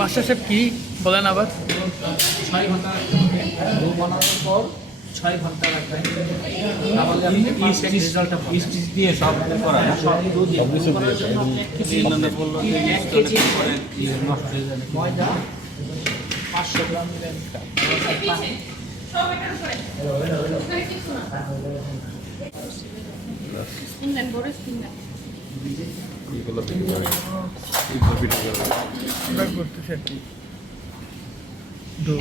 Master সাহেব কি বলেন আবার? 6 ঘন্টা ডো বানানোর পর 6 ঘন্টা রাখবেন। তাহলে আপনি রেজাল্টটা পাবেন। ইস্ট দিয়ে সব করা না, সব দুধ দিয়ে কিছু দিয়ে কিছু বললো যে 1 কেজি করে নষ্ট হয়ে যাবে। ময়দা 500 গ্রাম নিলেন।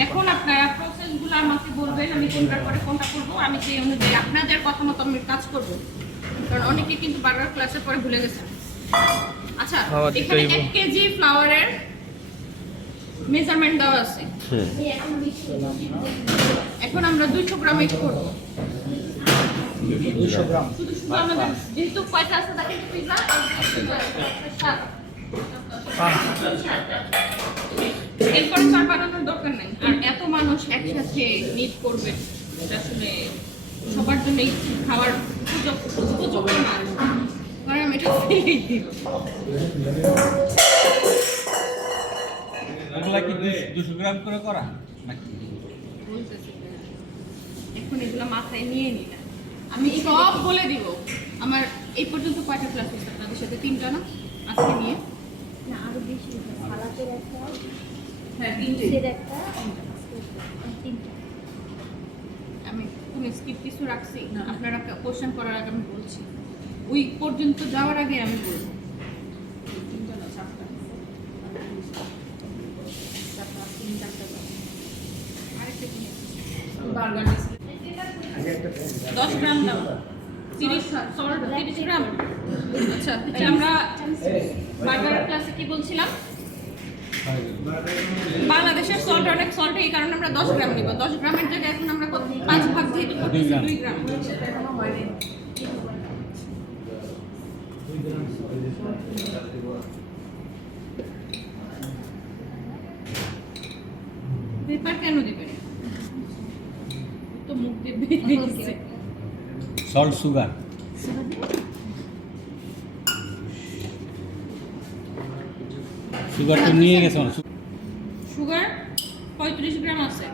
এখন আপনারা প্রসেসগুলো আমাকে বলবেন, আমি কোনটার পরে কোনটা করবো, আমি সেই অনুযায়ী আপনাদের কথা মতো আমি কাজ করব। কারণ অনেকে কিন্তু বারবার ক্লাসের পরে ভুলে গেছেন। আচ্ছা, এখানে 1 কেজি ফ্লাওয়ারের মেজারমেন্ট দেওয়া আছে। এখন আমরা 200 গ্রাম এড করব। 200 গ্রাম। শুধু আমাদের যেহেতু কয়টা আছে দেখেন পিজা এরপরে চার বানানোর দরকার নাই। আর এত মানুষ একসাথে মিট করবে, এটা আসলে সবার জন্যই খাওয়ার উপযুক্ত না। কারণ আমি এটা ফেলেই দিই। ওগুলা কি 200 গ্রাম করে করা নাকি? বলতেছি না। এখন এগুলো মাথায় নিয়ে নি না, আমি সব বলে দিব। আমার এই পর্যন্ত কয়টা ক্লাস হয়েছে আপনাদের সাথে? 3টা না আজকে নিয়ে? না, আরো বেশি সালাতের একটা, হ্যাঁ 3টে। সের একটা, তিনটা। আমি কোনো স্কিপ কিছু রাখছি না? আপনারা কোশ্চেন করার আগে আমি বলছি, ওই পর্যন্ত যাওয়ার আগে আমি বলবো। 3টা না 4টা, 10 গ্রাম দাও, 30 গ্রাম। আচ্ছা, তাহলে আমরা বারবার ক্লাসে কি বলছিলাম? বাংলাদেশের সল্ট অনেক সল্ট, এই কারণে আমরা 10 গ্রাম নিব। 10 গ্রামের জায়গায় এখন আমরা 5 ভাগ দিয়ে দিব, 2 গ্রাম। পেপার কেন দিবেন? তো মুখ দিয়ে বেরিয়ে গেছে। সল্ট সুগার সুগার তো নিয়ে গেছে না। সুগার 35 গ্রাম আছে।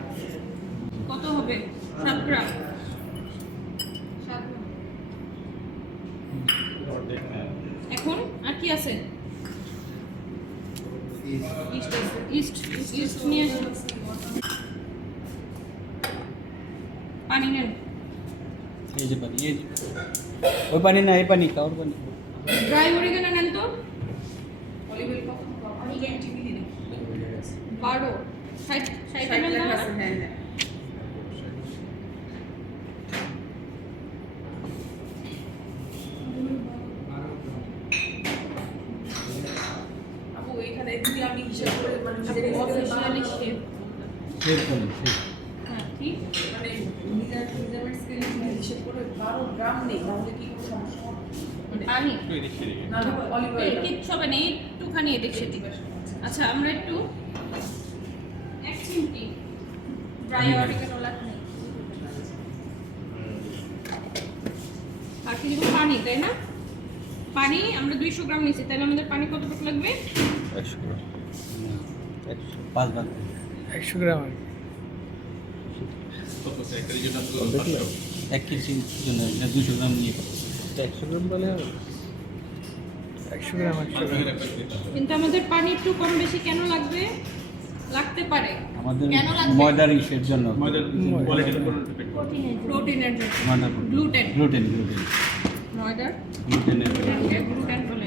কত হবে? 7 গ্রাম। এখন আর কি আছে? ইস্ট নিয়ে আসুন। পানি নেন। এই যে পানি, এই যে ওই পানি না, এই পানি খাওয়ার পানি। ড্রাই অরিগানো নেন তো। অলিভ অয়েল কত? 20 মিলি দিন। 12 60 ml না? হ্যাঁ হ্যাঁ। আপু এখানে যদি আমি হিসাব করে মানে অফিশিয়ালি শেফ। সেই পানি, সেই। হ্যাঁ ঠিক, মানে মেজারমেন্ট স্কেলে হিসাব করে 12 গ্রাম নেই, তাহলে কি কোনো সমস্যা হবে? পানি না অলিভ অয়েল কিচ্ছু হবে না, একটুখানি এদিক সেদিক। আচ্ছা, আমরা একটু 1 চিমটি ড্রাই অরিগানো লাগবে। আর কি দিব? পানি, তাই না? পানি আমরা 200 গ্রাম নিয়েছি, তাহলে আমাদের পানি কতটুকু লাগবে? 100 গ্রাম, 5 ভাগ 100 গ্রাম। 1 কেজির জন্য 200 গ্রাম নিয়ে 100 গ্রাম বলে হবে। 100 গ্রাম 100 গ্রাম। কিন্তু আমাদের পানি একটু কম বেশি কেন লাগবে? লাগতে পারে। আমাদের কেন লাগবে? ময়দার ইসের জন্য, প্রোটিনের জন্য। ময়দার গ্লুটেন। গ্লুটেন ময়দার গ্লুটেনের গ্লুটেন বলে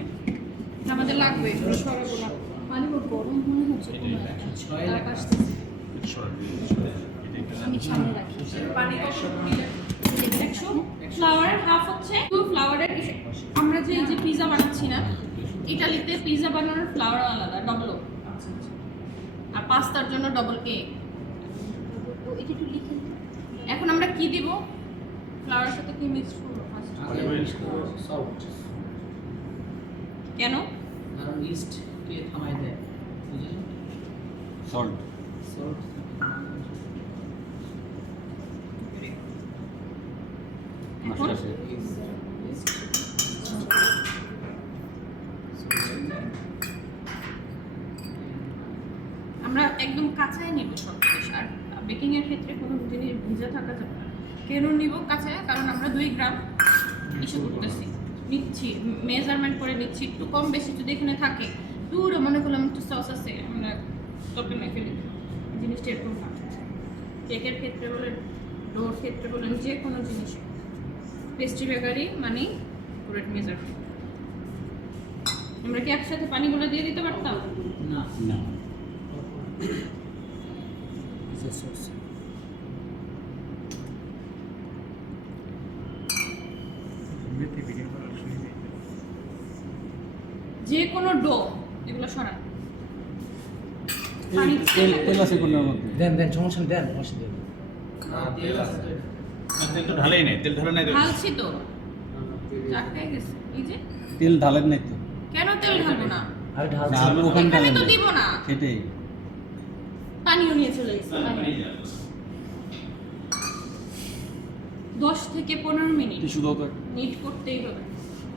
আমাদের লাগবে। সরবো না। পানি গরম মনে হচ্ছে কোনো একটা। তাপ আসতেছে। আমি সামনে রাখি। পানি কত দিলে? 100। ফ্লাওয়ারের হাফ হচ্ছে 2 ফ্লাওয়ারের। আমরা যে এই যে পিজা বানাচ্ছি না, ইতালিতে পিজা বানানোর ফ্লাওয়ার আলাদা, ডবল ও। আর পাস্তার জন্য ডবল এ। এটা একটু লিখে দিন। এখন আমরা কি দিব? ফ্লাওয়ারের সাথে কি মিক্স করব ফার্স্ট? সল্ট। কেন? কারণ ইস্ট কে থামাই দেয়। বুঝলেন? সল্ট। Salt master chef. আমরা একদম কাঁচায় নিব সব জিনিস। আর বেকিংয়ের ক্ষেত্রে কোনো জিনিস ভিজা থাকা যাবে না। কেন নিব কাঁচায়? কারণ আমরা 2 গ্রাম ইস্যু করতেছি, নিচ্ছি, মেজারমেন্ট করে নিচ্ছি। একটু কম বেশি যদি এখানে থাকে, পুরো মনে করলাম একটু সস আছে, আমরা তবে মেখে নিই। জিনিসটা এরকম না। কেকের ক্ষেত্রে বলেন, ডোর ক্ষেত্রে বলেন, যে কোনো জিনিসে পেস্ট্রি বেকারি মানে পুরোটা মেজারমেন্ট। আমরা কি একসাথে পানিগুলো দিয়ে দিতে পারতাম? না না যে কোনো ডো এগুলো সরান। তেল তেল আছে কোনটার মধ্যে? দেন সমস্যা নেই, দেন সমস্যা নেই। তেল তো ঢালেই নাই, তেল ঢালে নাই তো। ঢালছি তো, চাটকাই গেছে। এই যে তেল ঢালেন নাই তো? কেন তেল ঢালবো না? আর ঢাল না, আমি ওখানে এখানে ঢালেন তো নাই। দিব না। সেটাই। পানিও নিয়ে চলে গেছে। 10 থেকে 15 মিনিট টিস্যু দাও তো একটা। নিট করতেই হবে।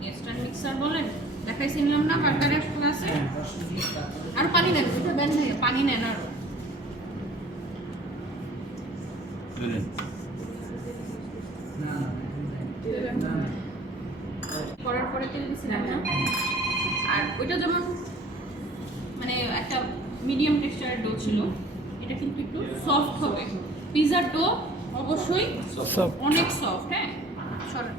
ইনস্ট্যান্ট মিক্সার বলেন, দেখাইছিলাম না বার্গারের ক্লাসে। আর পানি নেন, দুটো দেন না, পানি নেন আরো। করার পরে তেল দিছিলাম না। আর ওইটা যেমন মানে একটা মিডিয়াম টেক্সচারের ডো ছিল, এটা কিন্তু একটু সফট হবে। পিজার ডো অবশ্যই সব অনেক সফট। হ্যাঁ, সরেন।